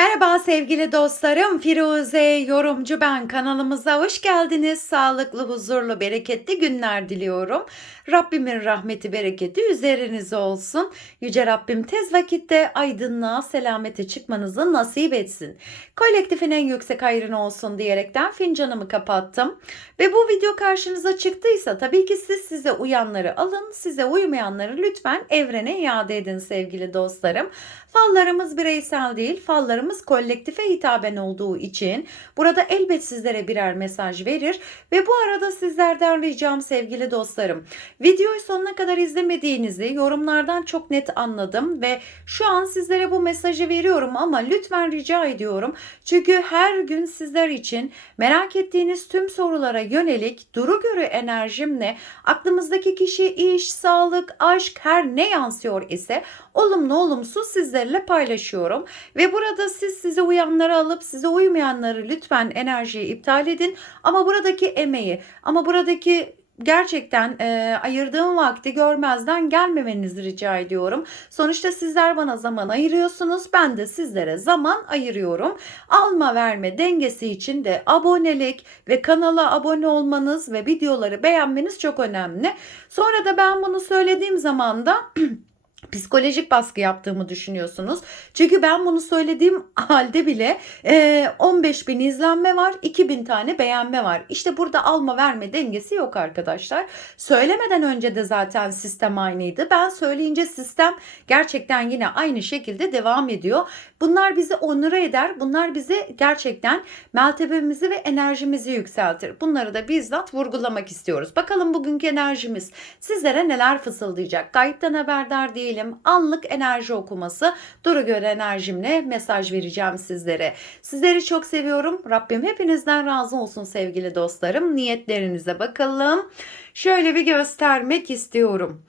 Merhaba sevgili dostlarım. Firuze Yorumcu ben. Kanalımıza hoş geldiniz. Sağlıklı, huzurlu, bereketli günler diliyorum. Rabbimin rahmeti, bereketi üzerinize olsun. Yüce Rabbim tez vakitte aydınlığa, selamete çıkmanızı nasip etsin. Kolektifin en yüksek hayrını olsun diyerekten fincanımı kapattım. Ve bu video karşınıza çıktıysa tabii ki siz size uyanları alın, size uymayanları lütfen evrene iade edin sevgili dostlarım. Fallarımız bireysel değil, fallarımız kolektife hitaben olduğu için burada elbet sizlere birer mesaj verir ve bu arada sizlerden ricam sevgili dostlarım. Videoyu sonuna kadar izlemediğinizi yorumlardan çok net anladım ve şu an sizlere bu mesajı veriyorum ama lütfen rica ediyorum. Çünkü her gün sizler için merak ettiğiniz tüm sorulara yönelik duru görü enerjimle aklımızdaki kişi iş, sağlık, aşk her ne yansıyor ise olumlu olumsuz sizlerle paylaşıyorum. Ve burada siz size uyanları alıp size uymayanları lütfen enerjiyi iptal edin. Ama buradaki emeği ama buradaki gerçekten e, ayırdığım vakti görmezden gelmemenizi rica ediyorum. Sonuçta sizler bana zaman ayırıyorsunuz. Ben de sizlere zaman ayırıyorum. Alma verme dengesi için de abonelik ve kanala abone olmanız ve videoları beğenmeniz çok önemli. Sonra da ben bunu söylediğim zaman da psikolojik baskı yaptığımı düşünüyorsunuz. Çünkü ben bunu söylediğim halde bile e, 15 bin izlenme var, 2000 tane beğenme var. İşte burada alma verme dengesi yok arkadaşlar. Söylemeden önce de zaten sistem aynıydı. Ben söyleyince sistem gerçekten yine aynı şekilde devam ediyor. Bunlar bizi onura eder. Bunlar bizi gerçekten meltebemizi ve enerjimizi yükseltir. Bunları da bizzat vurgulamak istiyoruz. Bakalım bugünkü enerjimiz sizlere neler fısıldayacak? Gayipten haberdar değilim. Anlık enerji okuması. Duru göre enerjimle mesaj vereceğim sizlere. Sizleri çok seviyorum. Rabbim hepinizden razı olsun sevgili dostlarım. Niyetlerinize bakalım. Şöyle bir göstermek istiyorum.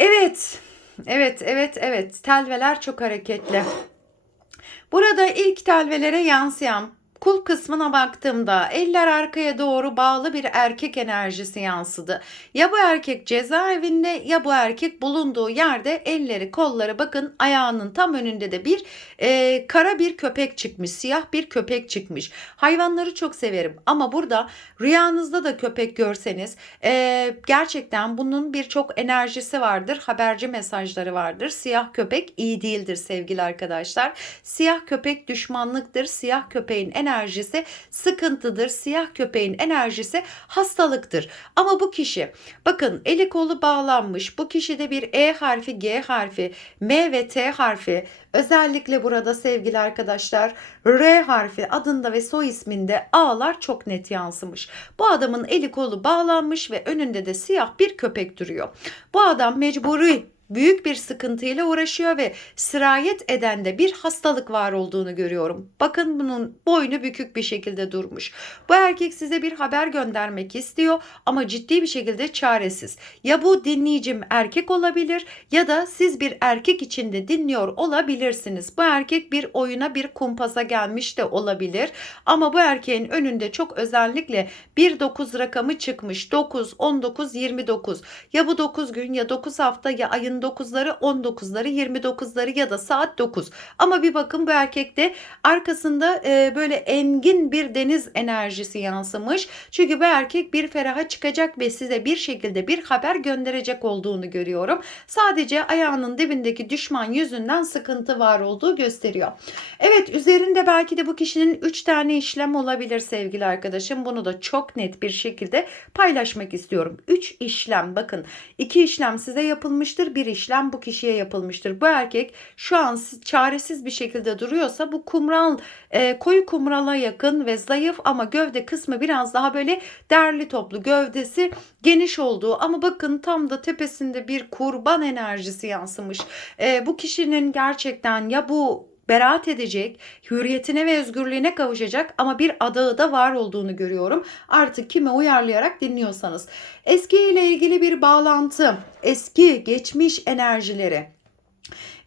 Evet. Evet, evet, evet. Telveler çok hareketli. Burada ilk telvelere yansıyan kul kısmına baktığımda eller arkaya doğru bağlı bir erkek enerjisi yansıdı. Ya bu erkek cezaevinde ya bu erkek bulunduğu yerde elleri kolları bakın ayağının tam önünde de bir e, kara bir köpek çıkmış siyah bir köpek çıkmış. Hayvanları çok severim ama burada rüyanızda da köpek görseniz e, gerçekten bunun birçok enerjisi vardır haberci mesajları vardır. Siyah köpek iyi değildir sevgili arkadaşlar. Siyah köpek düşmanlıktır. Siyah köpeğin enerjisi sıkıntıdır. Siyah köpeğin enerjisi hastalıktır. Ama bu kişi bakın eli kolu bağlanmış. Bu kişide bir E harfi, G harfi, M ve T harfi özellikle burada sevgili arkadaşlar R harfi adında ve soy isminde A'lar çok net yansımış. Bu adamın eli kolu bağlanmış ve önünde de siyah bir köpek duruyor. Bu adam mecburi büyük bir sıkıntıyla uğraşıyor ve sirayet eden de bir hastalık var olduğunu görüyorum. Bakın bunun boynu bükük bir şekilde durmuş. Bu erkek size bir haber göndermek istiyor ama ciddi bir şekilde çaresiz. Ya bu dinleyicim erkek olabilir ya da siz bir erkek içinde dinliyor olabilirsiniz. Bu erkek bir oyuna bir kumpasa gelmiş de olabilir ama bu erkeğin önünde çok özellikle bir 9 rakamı çıkmış. 9, 19, 29. Ya bu 9 gün ya 9 hafta ya ayın 9'ları 19'ları 29'ları ya da saat 9. Ama bir bakın bu erkekte arkasında e, böyle engin bir deniz enerjisi yansımış. Çünkü bu erkek bir feraha çıkacak ve size bir şekilde bir haber gönderecek olduğunu görüyorum. Sadece ayağının dibindeki düşman yüzünden sıkıntı var olduğu gösteriyor. Evet üzerinde belki de bu kişinin 3 tane işlem olabilir sevgili arkadaşım. Bunu da çok net bir şekilde paylaşmak istiyorum. 3 işlem bakın 2 işlem size yapılmıştır. Bir işlem bu kişiye yapılmıştır. Bu erkek şu an çaresiz bir şekilde duruyorsa bu kumral e, koyu kumrala yakın ve zayıf ama gövde kısmı biraz daha böyle derli toplu gövdesi geniş olduğu ama bakın tam da tepesinde bir kurban enerjisi yansımış. E, bu kişinin gerçekten ya bu beraat edecek, hürriyetine ve özgürlüğüne kavuşacak ama bir adağı da var olduğunu görüyorum. Artık kime uyarlayarak dinliyorsanız. Eski ile ilgili bir bağlantı, eski, geçmiş enerjileri,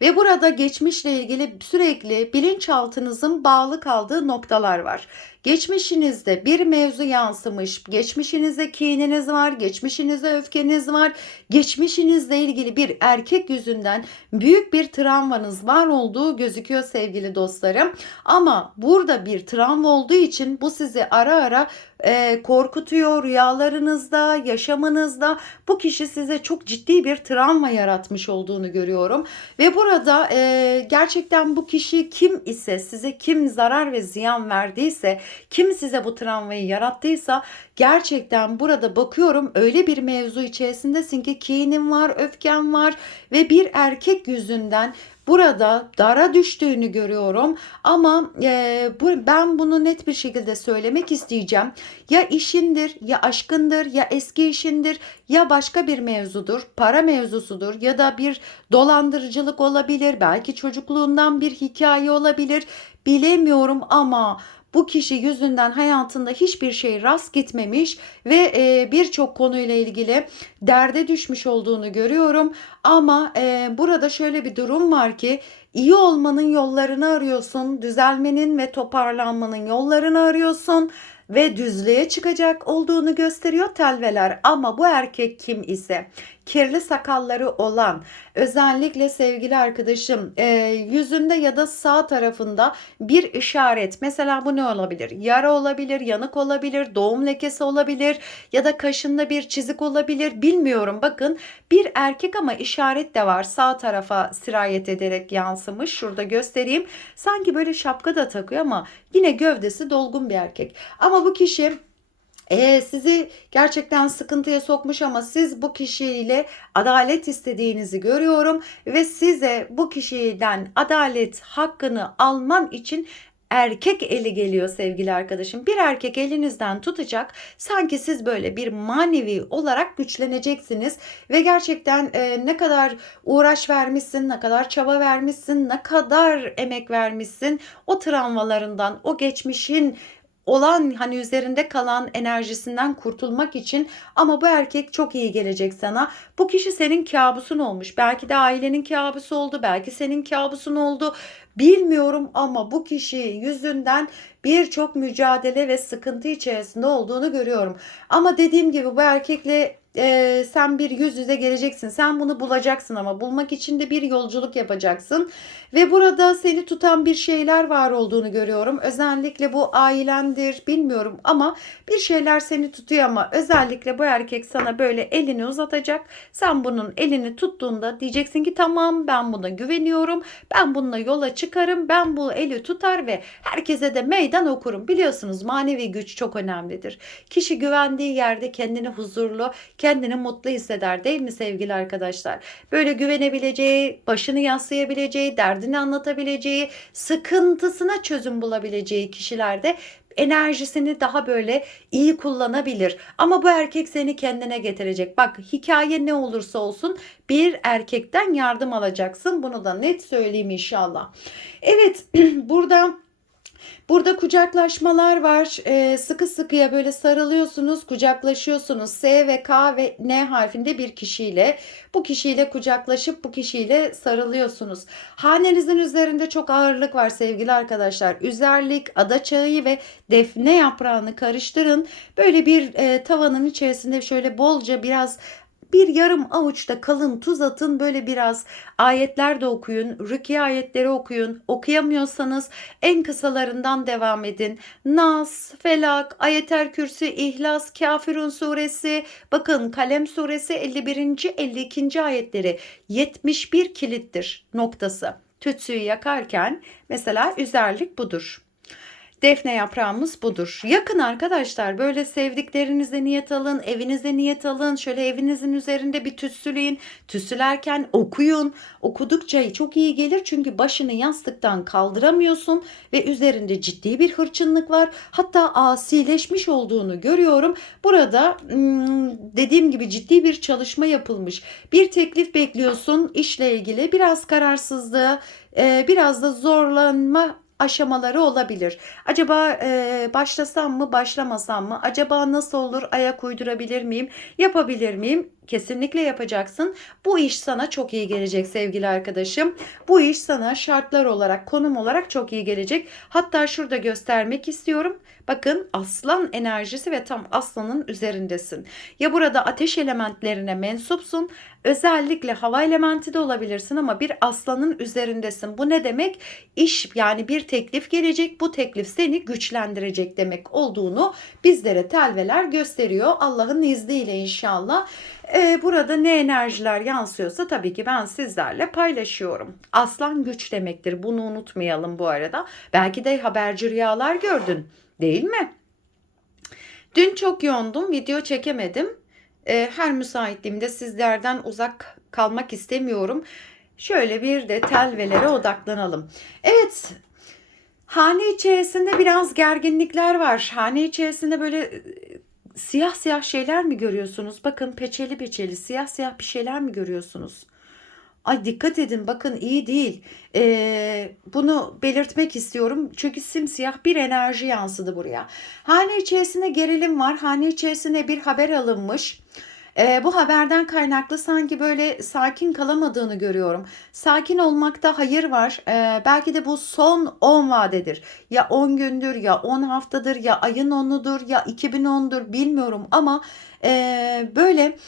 ve burada geçmişle ilgili sürekli bilinçaltınızın bağlı kaldığı noktalar var. Geçmişinizde bir mevzu yansımış. Geçmişinizde kininiz var, geçmişinizde öfkeniz var. Geçmişinizle ilgili bir erkek yüzünden büyük bir travmanız var olduğu gözüküyor sevgili dostlarım. Ama burada bir travma olduğu için bu sizi ara ara e, korkutuyor rüyalarınızda, yaşamınızda. Bu kişi size çok ciddi bir travma yaratmış olduğunu görüyorum. Ve burada e, gerçekten bu kişi kim ise, size kim zarar ve ziyan verdiyse, kim size bu travmayı yarattıysa gerçekten burada bakıyorum öyle bir mevzu içerisindesin ki kinin var, öfken var ve bir erkek yüzünden burada dara düştüğünü görüyorum ama e, bu, ben bunu net bir şekilde söylemek isteyeceğim. Ya işindir, ya aşkındır, ya eski işindir, ya başka bir mevzudur, para mevzusudur ya da bir dolandırıcılık olabilir, belki çocukluğundan bir hikaye olabilir. Bilemiyorum ama bu kişi yüzünden hayatında hiçbir şey rast gitmemiş ve e, birçok konuyla ilgili derde düşmüş olduğunu görüyorum. Ama e, burada şöyle bir durum var ki iyi olmanın yollarını arıyorsun, düzelmenin ve toparlanmanın yollarını arıyorsun ve düzlüğe çıkacak olduğunu gösteriyor telveler. Ama bu erkek kim ise kirli sakalları olan özellikle sevgili arkadaşım e, yüzünde ya da sağ tarafında bir işaret mesela bu ne olabilir? Yara olabilir, yanık olabilir, doğum lekesi olabilir ya da kaşında bir çizik olabilir bilmiyorum. Bakın bir erkek ama işaret de var sağ tarafa sirayet ederek yansımış. Şurada göstereyim. Sanki böyle şapka da takıyor ama yine gövdesi dolgun bir erkek. Ama bu kişi e, sizi gerçekten sıkıntıya sokmuş ama siz bu kişiyle adalet istediğinizi görüyorum ve size bu kişiden adalet hakkını alman için erkek eli geliyor sevgili arkadaşım. Bir erkek elinizden tutacak. Sanki siz böyle bir manevi olarak güçleneceksiniz ve gerçekten e, ne kadar uğraş vermişsin, ne kadar çaba vermişsin, ne kadar emek vermişsin o travmalarından, o geçmişin olan hani üzerinde kalan enerjisinden kurtulmak için ama bu erkek çok iyi gelecek sana. Bu kişi senin kabusun olmuş. Belki de ailenin kabusu oldu. Belki senin kabusun oldu. Bilmiyorum ama bu kişi yüzünden birçok mücadele ve sıkıntı içerisinde olduğunu görüyorum. Ama dediğim gibi bu erkekle e, sen bir yüz yüze geleceksin. Sen bunu bulacaksın ama bulmak için de bir yolculuk yapacaksın. Ve burada seni tutan bir şeyler var olduğunu görüyorum. Özellikle bu ailendir bilmiyorum ama bir şeyler seni tutuyor ama özellikle bu erkek sana böyle elini uzatacak. Sen bunun elini tuttuğunda diyeceksin ki tamam ben buna güveniyorum. Ben bununla yola çıkarım. Ben bu eli tutar ve herkese de meydan okurum. Biliyorsunuz manevi güç çok önemlidir. Kişi güvendiği yerde kendini huzurlu, kendini mutlu hisseder değil mi sevgili arkadaşlar? Böyle güvenebileceği, başını yaslayabileceği, derdini anlatabileceği, sıkıntısına çözüm bulabileceği kişilerde enerjisini daha böyle iyi kullanabilir. Ama bu erkek seni kendine getirecek. Bak hikaye ne olursa olsun bir erkekten yardım alacaksın. Bunu da net söyleyeyim inşallah. Evet burada Burada kucaklaşmalar var. Ee, sıkı sıkıya böyle sarılıyorsunuz, kucaklaşıyorsunuz. S ve K ve N harfinde bir kişiyle. Bu kişiyle kucaklaşıp bu kişiyle sarılıyorsunuz. Hanenizin üzerinde çok ağırlık var sevgili arkadaşlar. Üzerlik, ada çayı ve defne yaprağını karıştırın. Böyle bir e, tavanın içerisinde şöyle bolca biraz bir yarım avuçta kalın tuz atın böyle biraz ayetler de okuyun. Rukiye ayetleri okuyun. Okuyamıyorsanız en kısalarından devam edin. Nas, Felak, Ayeter Kürsü, İhlas, Kafirun suresi. Bakın Kalem suresi 51. 52. ayetleri 71 kilittir noktası. Tütsüyü yakarken mesela üzerlik budur. Defne yaprağımız budur. Yakın arkadaşlar böyle sevdiklerinize niyet alın, evinize niyet alın. Şöyle evinizin üzerinde bir tütsüleyin. Tütsülerken okuyun. Okudukça çok iyi gelir çünkü başını yastıktan kaldıramıyorsun ve üzerinde ciddi bir hırçınlık var. Hatta asileşmiş olduğunu görüyorum. Burada hmm, dediğim gibi ciddi bir çalışma yapılmış. Bir teklif bekliyorsun işle ilgili biraz kararsızlığı, e, biraz da zorlanma aşamaları olabilir. Acaba e, başlasam mı başlamasam mı? Acaba nasıl olur? Ayak uydurabilir miyim? Yapabilir miyim? Kesinlikle yapacaksın. Bu iş sana çok iyi gelecek sevgili arkadaşım. Bu iş sana şartlar olarak, konum olarak çok iyi gelecek. Hatta şurada göstermek istiyorum. Bakın aslan enerjisi ve tam aslanın üzerindesin. Ya burada ateş elementlerine mensupsun. Özellikle hava elementi de olabilirsin ama bir aslanın üzerindesin. Bu ne demek? İş yani bir teklif gelecek. Bu teklif seni güçlendirecek demek olduğunu bizlere telveler gösteriyor. Allah'ın izniyle inşallah. Ee, burada ne enerjiler yansıyorsa tabii ki ben sizlerle paylaşıyorum. Aslan güç demektir. Bunu unutmayalım bu arada. Belki de haberci rüyalar gördün. Değil mi? Dün çok yoğundum, video çekemedim. Ee, her müsaitliğimde sizlerden uzak kalmak istemiyorum. Şöyle bir de telvelere odaklanalım. Evet, hane içerisinde biraz gerginlikler var. Hane içerisinde böyle e, siyah siyah şeyler mi görüyorsunuz? Bakın peçeli peçeli siyah siyah bir şeyler mi görüyorsunuz? Ay dikkat edin bakın iyi değil. Ee, bunu belirtmek istiyorum. Çünkü simsiyah bir enerji yansıdı buraya. Hane içerisinde gerilim var. Hane içerisinde bir haber alınmış. Ee, bu haberden kaynaklı sanki böyle sakin kalamadığını görüyorum. Sakin olmakta hayır var. Ee, belki de bu son 10 vadedir. Ya 10 gündür ya 10 haftadır ya ayın 10'udur ya 2010'dur bilmiyorum ama e, böyle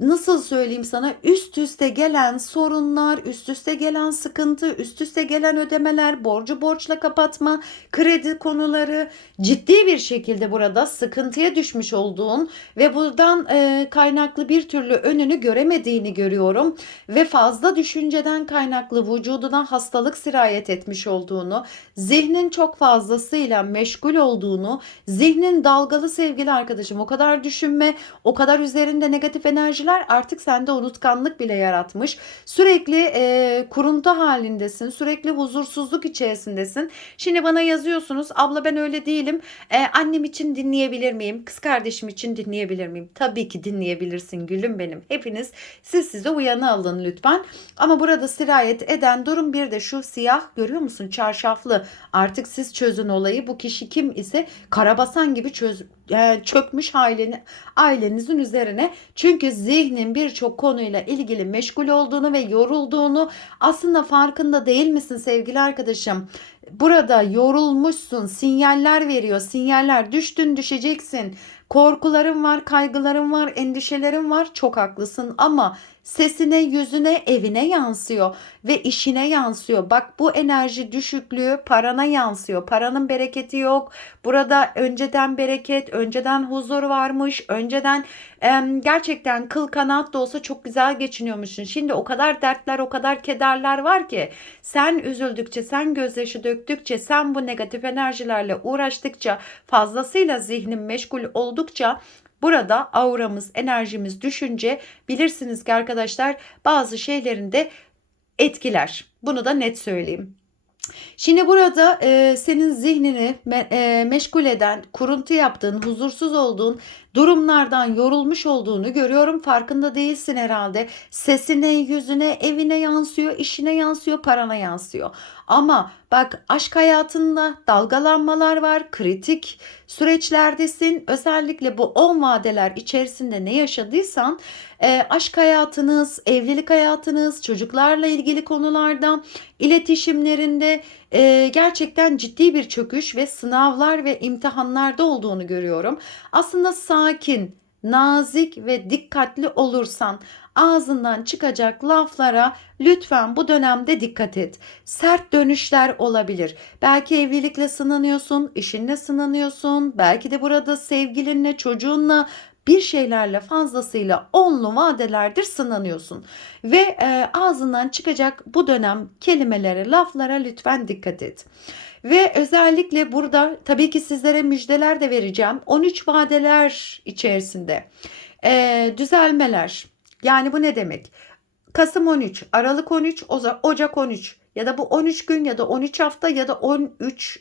nasıl söyleyeyim sana? Üst üste gelen sorunlar, üst üste gelen sıkıntı, üst üste gelen ödemeler, borcu borçla kapatma, kredi konuları. Ciddi bir şekilde burada sıkıntıya düşmüş olduğun ve buradan e, kaynaklı bir türlü önünü göremediğini görüyorum ve fazla düşünceden kaynaklı vücuduna hastalık sirayet etmiş olduğunu, zihnin çok fazlasıyla meşgul olduğunu, zihnin dalgalı sevgili arkadaşım o kadar düşünme, o kadar üzerinde negatif enerji enerjiler artık sende unutkanlık bile yaratmış. Sürekli e, kuruntu halindesin. Sürekli huzursuzluk içerisindesin. Şimdi bana yazıyorsunuz. Abla ben öyle değilim. E, annem için dinleyebilir miyim? Kız kardeşim için dinleyebilir miyim? Tabii ki dinleyebilirsin gülüm benim. Hepiniz siz size uyanı alın lütfen. Ama burada sirayet eden durum bir de şu siyah görüyor musun? Çarşaflı. Artık siz çözün olayı. Bu kişi kim ise karabasan gibi çöz, e, çökmüş aileni, ailenizin üzerine. Çünkü zihnin birçok konuyla ilgili meşgul olduğunu ve yorulduğunu aslında farkında değil misin sevgili arkadaşım? Burada yorulmuşsun, sinyaller veriyor, sinyaller düştün düşeceksin. Korkuların var, kaygıların var, endişelerin var. Çok haklısın ama sesine, yüzüne, evine yansıyor ve işine yansıyor. Bak bu enerji düşüklüğü parana yansıyor. Paranın bereketi yok. Burada önceden bereket, önceden huzur varmış. Önceden e, gerçekten kıl kanat da olsa çok güzel geçiniyormuşsun. Şimdi o kadar dertler, o kadar kederler var ki sen üzüldükçe, sen gözyaşı döktükçe, sen bu negatif enerjilerle uğraştıkça, fazlasıyla zihnin meşgul oldukça Burada auramız, enerjimiz düşünce bilirsiniz ki arkadaşlar bazı şeylerin de etkiler. Bunu da net söyleyeyim. Şimdi burada e, senin zihnini me, e, meşgul eden, kuruntu yaptığın, huzursuz olduğun durumlardan yorulmuş olduğunu görüyorum. Farkında değilsin herhalde. Sesine, yüzüne, evine yansıyor, işine yansıyor, parana yansıyor. Ama bak aşk hayatında dalgalanmalar var, kritik süreçlerdesin. Özellikle bu 10 vadeler içerisinde ne yaşadıysan e, aşk hayatınız, evlilik hayatınız, çocuklarla ilgili konularda, iletişimlerinde e, gerçekten ciddi bir çöküş ve sınavlar ve imtihanlarda olduğunu görüyorum. Aslında sakin, nazik ve dikkatli olursan ağzından çıkacak laflara lütfen bu dönemde dikkat et. Sert dönüşler olabilir. Belki evlilikle sınanıyorsun, işinle sınanıyorsun, belki de burada sevgilinle, çocuğunla bir şeylerle fazlasıyla onlu vadelerdir sınanıyorsun. Ve e, ağzından çıkacak bu dönem kelimelere, laflara lütfen dikkat et. Ve özellikle burada tabii ki sizlere müjdeler de vereceğim. 13 vadeler içerisinde e, düzelmeler. Yani bu ne demek? Kasım 13, Aralık 13, Ocak 13 ya da bu 13 gün ya da 13 hafta ya da 13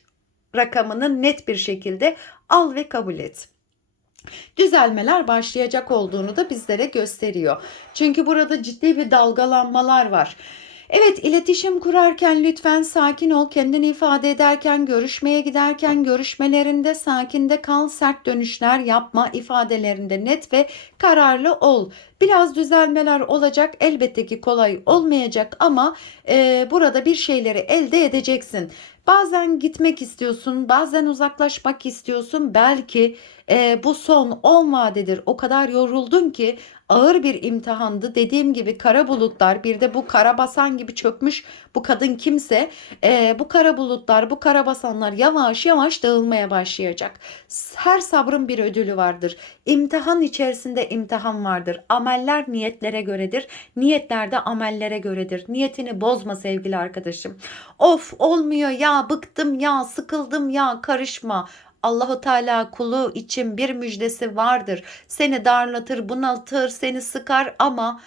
rakamını net bir şekilde al ve kabul et düzelmeler başlayacak olduğunu da bizlere gösteriyor. Çünkü burada ciddi bir dalgalanmalar var. Evet, iletişim kurarken lütfen sakin ol. Kendini ifade ederken, görüşmeye giderken görüşmelerinde sakinde kal, sert dönüşler yapma, ifadelerinde net ve kararlı ol. Biraz düzelmeler olacak. Elbette ki kolay olmayacak ama e, burada bir şeyleri elde edeceksin. Bazen gitmek istiyorsun, bazen uzaklaşmak istiyorsun. Belki e, bu son 10 vadedir. O kadar yoruldun ki ağır bir imtihandı. Dediğim gibi kara bulutlar bir de bu kara basan gibi çökmüş bu kadın kimse e, bu kara bulutlar bu kara basanlar yavaş yavaş dağılmaya başlayacak. Her sabrın bir ödülü vardır. İmtihan içerisinde imtihan vardır. Ameller niyetlere göredir. Niyetler de amellere göredir. Niyetini bozma sevgili arkadaşım. Of olmuyor ya bıktım ya sıkıldım ya karışma. Allahu Teala kulu için bir müjdesi vardır. Seni darlatır, bunaltır, seni sıkar ama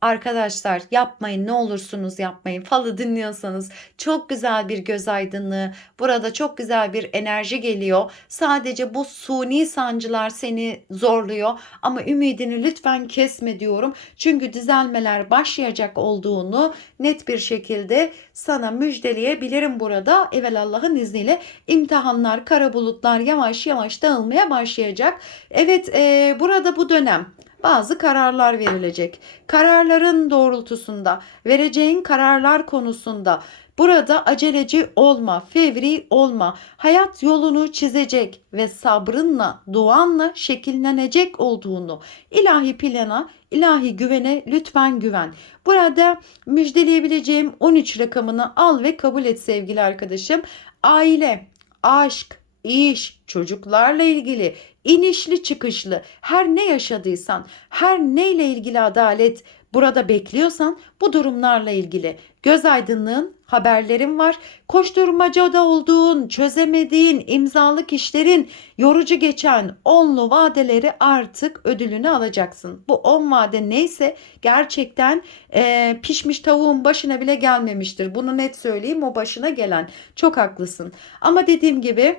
Arkadaşlar yapmayın ne olursunuz yapmayın. Falı dinliyorsanız çok güzel bir göz aydınlığı. Burada çok güzel bir enerji geliyor. Sadece bu suni sancılar seni zorluyor ama ümidini lütfen kesme diyorum. Çünkü düzelmeler başlayacak olduğunu net bir şekilde sana müjdeleyebilirim burada. Evel Allah'ın izniyle imtihanlar, kara bulutlar yavaş yavaş dağılmaya başlayacak. Evet e, burada bu dönem bazı kararlar verilecek. Kararların doğrultusunda, vereceğin kararlar konusunda burada aceleci olma, fevri olma. Hayat yolunu çizecek ve sabrınla, duanla şekillenecek olduğunu ilahi plana, ilahi güvene lütfen güven. Burada müjdeleyebileceğim 13 rakamını al ve kabul et sevgili arkadaşım. Aile, aşk, iş, çocuklarla ilgili inişli çıkışlı her ne yaşadıysan, her neyle ilgili adalet burada bekliyorsan bu durumlarla ilgili göz aydınlığın haberlerin var. Koşturmacada olduğun, çözemediğin, imzalık işlerin, yorucu geçen onlu vadeleri artık ödülünü alacaksın. Bu on vade neyse gerçekten e, pişmiş tavuğun başına bile gelmemiştir. Bunu net söyleyeyim o başına gelen. Çok haklısın. Ama dediğim gibi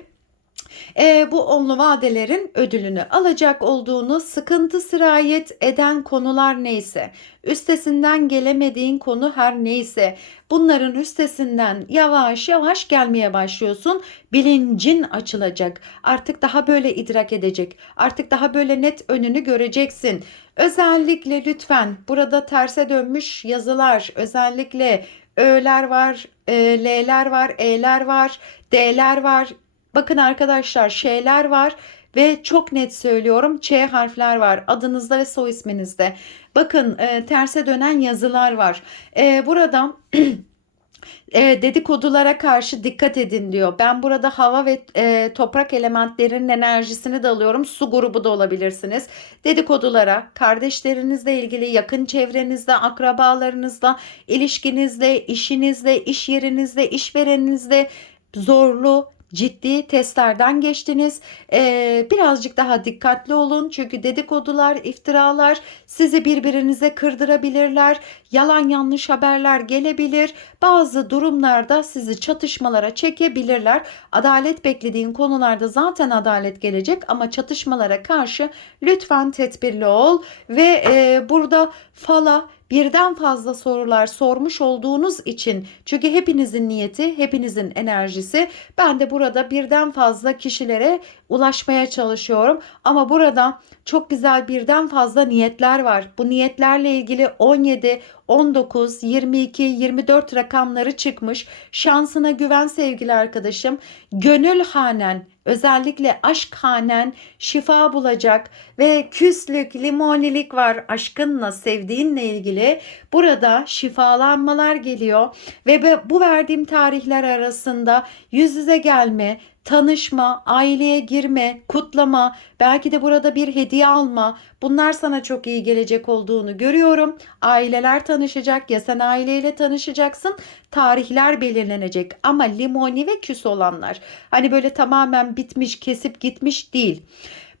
e, bu onlu vadelerin ödülünü alacak olduğunu sıkıntı sirayet eden konular neyse, üstesinden gelemediğin konu her neyse bunların üstesinden yavaş yavaş gelmeye başlıyorsun. Bilincin açılacak. Artık daha böyle idrak edecek. Artık daha böyle net önünü göreceksin. Özellikle lütfen burada terse dönmüş yazılar, özellikle Ö'ler var, e, L'ler var, E'ler var, D'ler var, Bakın arkadaşlar şeyler var ve çok net söylüyorum Ç harfler var adınızda ve soy isminizde. Bakın e, terse dönen yazılar var. E, burada e, dedikodulara karşı dikkat edin diyor. Ben burada hava ve e, toprak elementlerinin enerjisini de alıyorum. Su grubu da olabilirsiniz. Dedikodulara, kardeşlerinizle ilgili, yakın çevrenizde, akrabalarınızla, ilişkinizle, işinizle, iş yerinizde, işvereninizde zorlu, ciddi testlerden geçtiniz. Ee, birazcık daha dikkatli olun çünkü dedikodular, iftiralar sizi birbirinize kırdırabilirler. Yalan yanlış haberler gelebilir. Bazı durumlarda sizi çatışmalara çekebilirler. Adalet beklediğin konularda zaten adalet gelecek ama çatışmalara karşı lütfen tedbirli ol ve e, burada fala birden fazla sorular sormuş olduğunuz için çünkü hepinizin niyeti, hepinizin enerjisi ben de burada birden fazla kişilere ulaşmaya çalışıyorum ama burada çok güzel birden fazla niyetler var. Bu niyetlerle ilgili 17, 19, 22, 24 rakamları çıkmış. Şansına güven sevgili arkadaşım. Gönül hanen özellikle aşk hanen şifa bulacak ve küslük, limonilik var aşkınla, sevdiğinle ilgili. Burada şifalanmalar geliyor ve bu verdiğim tarihler arasında yüz yüze gelme, tanışma, aileye girme, kutlama, belki de burada bir hediye alma. Bunlar sana çok iyi gelecek olduğunu görüyorum. Aileler tanışacak ya sen aileyle tanışacaksın. Tarihler belirlenecek ama limoni ve küs olanlar. Hani böyle tamamen bitmiş, kesip gitmiş değil.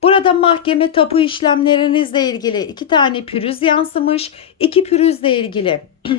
Burada mahkeme tapu işlemlerinizle ilgili iki tane pürüz yansımış. iki pürüzle ilgili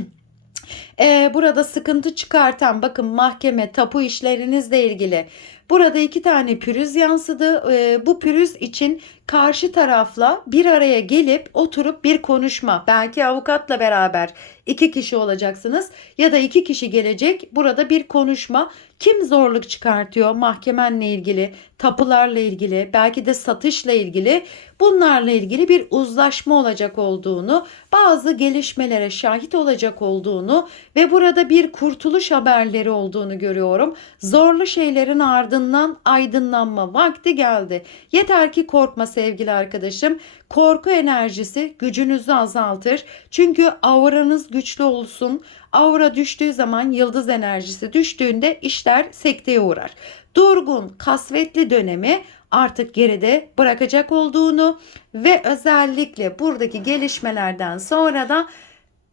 Ee, burada sıkıntı çıkartan bakın mahkeme tapu işlerinizle ilgili Burada iki tane pürüz yansıdı. Ee, bu pürüz için karşı tarafla bir araya gelip oturup bir konuşma. Belki avukatla beraber iki kişi olacaksınız ya da iki kişi gelecek. Burada bir konuşma. Kim zorluk çıkartıyor mahkemenle ilgili, tapularla ilgili, belki de satışla ilgili bunlarla ilgili bir uzlaşma olacak olduğunu, bazı gelişmelere şahit olacak olduğunu ve burada bir kurtuluş haberleri olduğunu görüyorum. Zorlu şeylerin ardından aydınlanma vakti geldi. Yeter ki korkma sevgili arkadaşım. Korku enerjisi gücünüzü azaltır. Çünkü auranız güçlü olsun. Aura düştüğü zaman yıldız enerjisi düştüğünde işler sekteye uğrar. Durgun, kasvetli dönemi artık geride bırakacak olduğunu ve özellikle buradaki gelişmelerden sonra da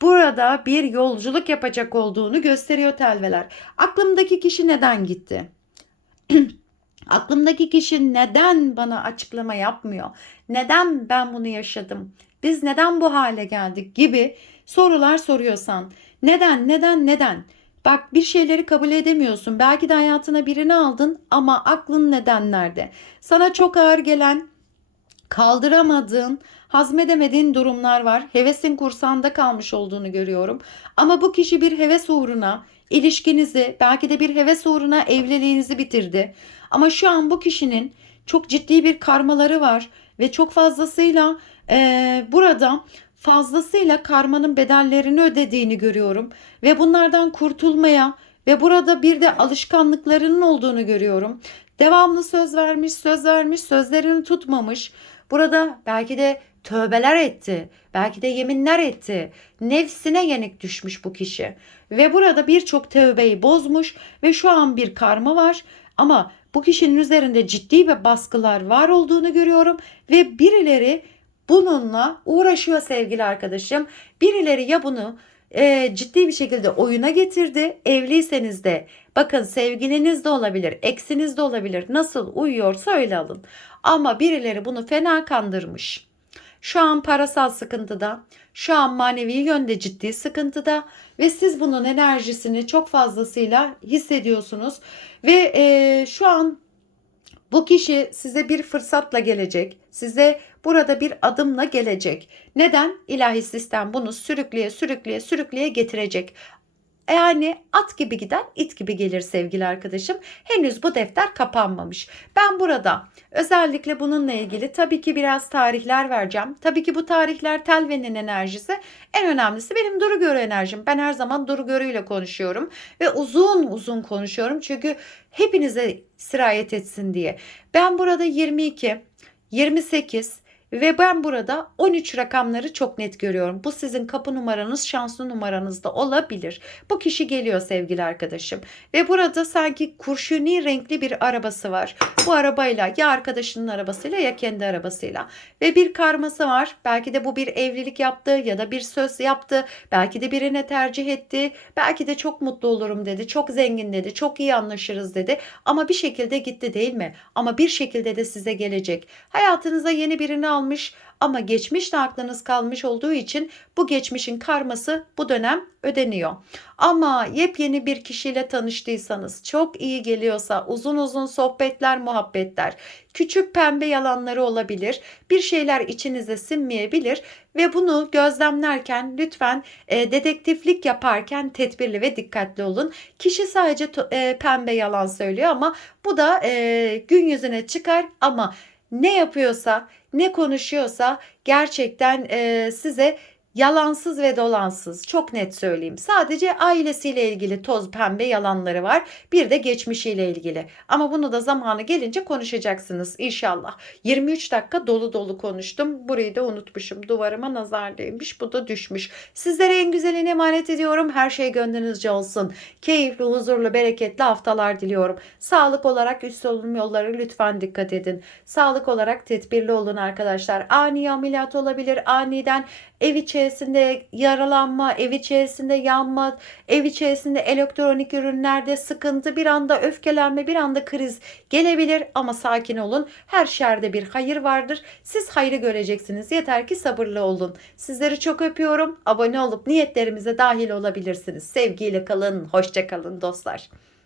burada bir yolculuk yapacak olduğunu gösteriyor telveler. Aklımdaki kişi neden gitti? Aklımdaki kişi neden bana açıklama yapmıyor? Neden ben bunu yaşadım? Biz neden bu hale geldik gibi sorular soruyorsan neden neden neden? Bak bir şeyleri kabul edemiyorsun. Belki de hayatına birini aldın ama aklın nedenlerde. Sana çok ağır gelen, kaldıramadığın, hazmedemediğin durumlar var. Hevesin kursağında kalmış olduğunu görüyorum. Ama bu kişi bir heves uğruna ilişkinizi, belki de bir heves uğruna evliliğinizi bitirdi. Ama şu an bu kişinin çok ciddi bir karmaları var ve çok fazlasıyla eee, burada fazlasıyla karmanın bedellerini ödediğini görüyorum ve bunlardan kurtulmaya ve burada bir de alışkanlıklarının olduğunu görüyorum. Devamlı söz vermiş, söz vermiş, sözlerini tutmamış. Burada belki de tövbeler etti. Belki de yeminler etti. Nefsine yenik düşmüş bu kişi. Ve burada birçok tövbeyi bozmuş ve şu an bir karma var. Ama bu kişinin üzerinde ciddi ve baskılar var olduğunu görüyorum ve birileri bununla uğraşıyor sevgili arkadaşım. Birileri ya bunu e, ciddi bir şekilde oyuna getirdi. Evliyseniz de bakın sevgiliniz de olabilir, eksiniz de olabilir. Nasıl uyuyorsa öyle alın. Ama birileri bunu fena kandırmış. Şu an parasal sıkıntıda, şu an manevi yönde ciddi sıkıntıda ve siz bunun enerjisini çok fazlasıyla hissediyorsunuz ve e, şu an bu kişi size bir fırsatla gelecek. Size burada bir adımla gelecek. Neden? İlahi sistem bunu sürükleye sürükleye sürükleye getirecek. Yani at gibi giden it gibi gelir sevgili arkadaşım. Henüz bu defter kapanmamış. Ben burada özellikle bununla ilgili tabii ki biraz tarihler vereceğim. Tabii ki bu tarihler telvenin enerjisi. En önemlisi benim duru görü enerjim. Ben her zaman duru görüyle konuşuyorum ve uzun uzun konuşuyorum. Çünkü hepinize sirayet etsin diye. Ben burada 22, 28, ve ben burada 13 rakamları çok net görüyorum. Bu sizin kapı numaranız, şanslı numaranız da olabilir. Bu kişi geliyor sevgili arkadaşım. Ve burada sanki kurşuni renkli bir arabası var. Bu arabayla ya arkadaşının arabasıyla ya kendi arabasıyla. Ve bir karması var. Belki de bu bir evlilik yaptı ya da bir söz yaptı. Belki de birine tercih etti. Belki de çok mutlu olurum dedi. Çok zengin dedi. Çok iyi anlaşırız dedi. Ama bir şekilde gitti değil mi? Ama bir şekilde de size gelecek. Hayatınıza yeni birini almış ama geçmişte aklınız kalmış olduğu için bu geçmişin karması bu dönem ödeniyor. Ama yepyeni bir kişiyle tanıştıysanız çok iyi geliyorsa uzun uzun sohbetler, muhabbetler, küçük pembe yalanları olabilir. Bir şeyler içinize sinmeyebilir ve bunu gözlemlerken lütfen e, dedektiflik yaparken tedbirli ve dikkatli olun. Kişi sadece e, pembe yalan söylüyor ama bu da e, gün yüzüne çıkar ama ne yapıyorsa, ne konuşuyorsa gerçekten e, size Yalansız ve dolansız çok net söyleyeyim. Sadece ailesiyle ilgili toz pembe yalanları var. Bir de geçmişiyle ilgili. Ama bunu da zamanı gelince konuşacaksınız inşallah. 23 dakika dolu dolu konuştum. Burayı da unutmuşum. Duvarıma nazar değmiş. Bu da düşmüş. Sizlere en güzelini emanet ediyorum. Her şey gönlünüzce olsun. Keyifli, huzurlu, bereketli haftalar diliyorum. Sağlık olarak üst solunum yolları lütfen dikkat edin. Sağlık olarak tedbirli olun arkadaşlar. Ani ameliyat olabilir. Aniden ev içerisinde yaralanma, ev içerisinde yanma, ev içerisinde elektronik ürünlerde sıkıntı, bir anda öfkelenme, bir anda kriz gelebilir ama sakin olun. Her şerde bir hayır vardır. Siz hayrı göreceksiniz. Yeter ki sabırlı olun. Sizleri çok öpüyorum. Abone olup niyetlerimize dahil olabilirsiniz. Sevgiyle kalın, hoşça kalın dostlar.